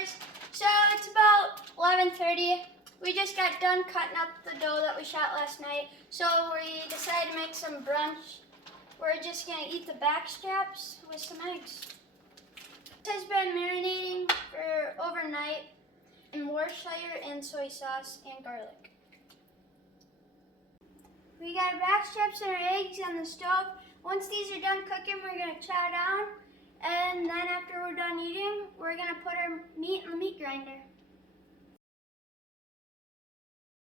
viewers. So it's about 11:30. We just got done cutting up the dough that we shot last night. So we decided to make some brunch. We're just gonna eat the back scraps with some eggs. This has been marinating for overnight in Worcestershire and soy sauce and garlic. We got our back scraps and our eggs on the stove. Once these are done cooking, we're gonna chow down. And then after we're done eating, we're gonna put our meat in the meat grinder.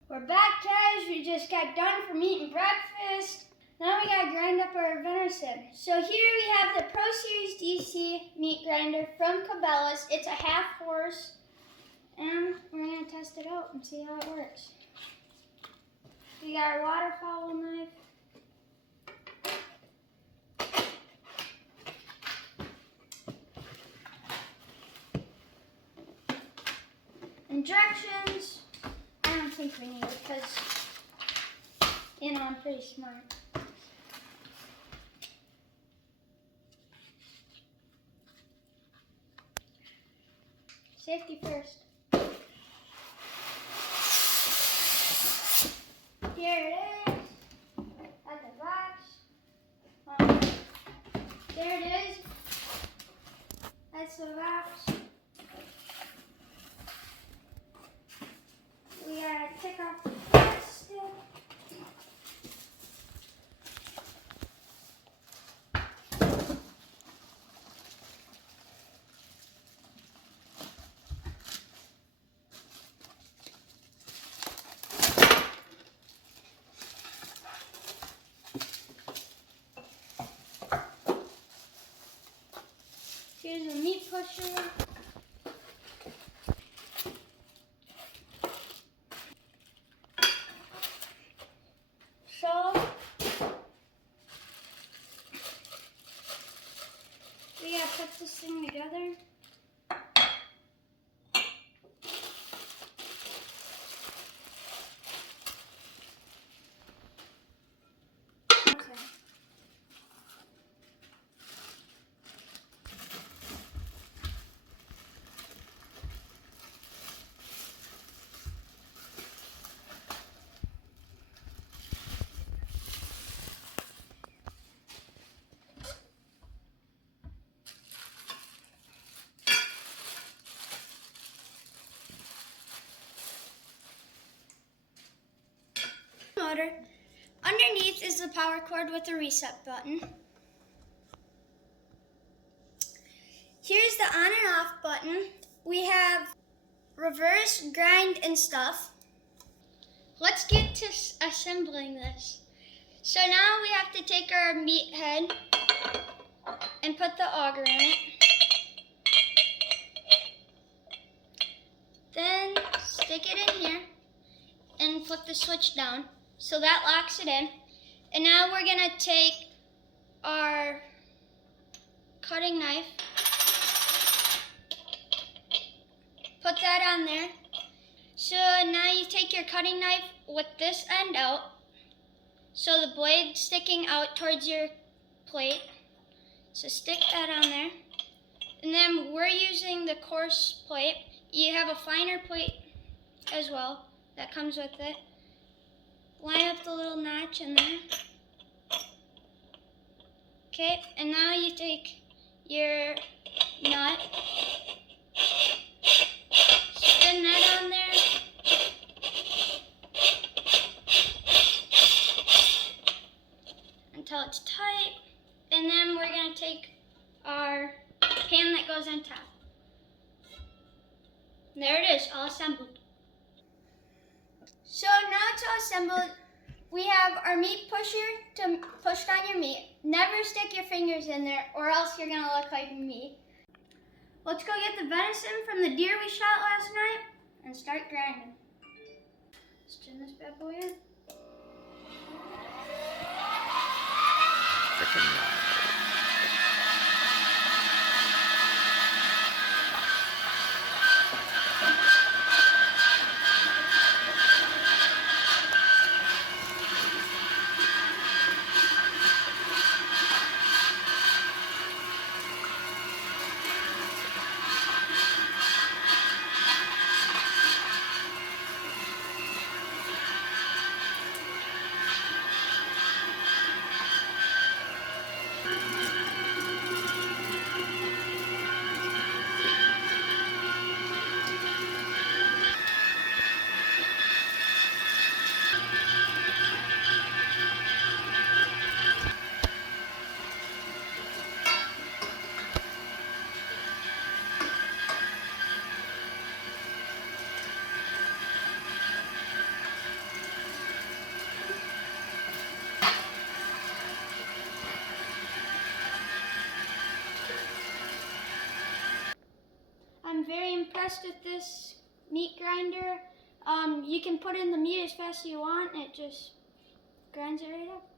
We're back, guys. We just got done from eating breakfast. Now we gotta grind up our venison. So here we have the Pro Series DC meat grinder from Cabela's. It's a half horse, and we're gonna test it out and see how it works. We got our waterfowl knife. And directions, I don't think we need it because, I'm pretty smart. Safety first. Here it is. At the box. There it is. That's the box. We gotta take off the plastic. Here's the meat pusher. So, we gotta put this thing together. Okay. Motor. Underneath is the power cord with the reset button. Here's the on and off button. We have reverse, grind, and stuff. Let's get to assembling this. So now we have to take our meat head and put the auger in it. Then stick it in here and flip the switch down. So that locks it in. And now we're gonna take our cutting knife, put that on there. So now you take your cutting knife with this end out, so the blade sticking out towards your plate. So stick that on there. And then we're using the coarse plate. You have a finer plate as well that comes with it. Line up the little notch in there. Okay, and now you take your nut, spin that on there. Until it's tight. And then we're gonna take our pan that goes on top. And there it is, all assembled. So now it's all assembled. We have our meat pusher to push down your meat. Never stick your fingers in there or else you're gonna look like me. Let's go get the venison from the deer we shot last night and start grinding. Let's turn this bad boy in. I'm very impressed with this meat grinder. You can put in the meat as fast as you want. It just grinds it right up.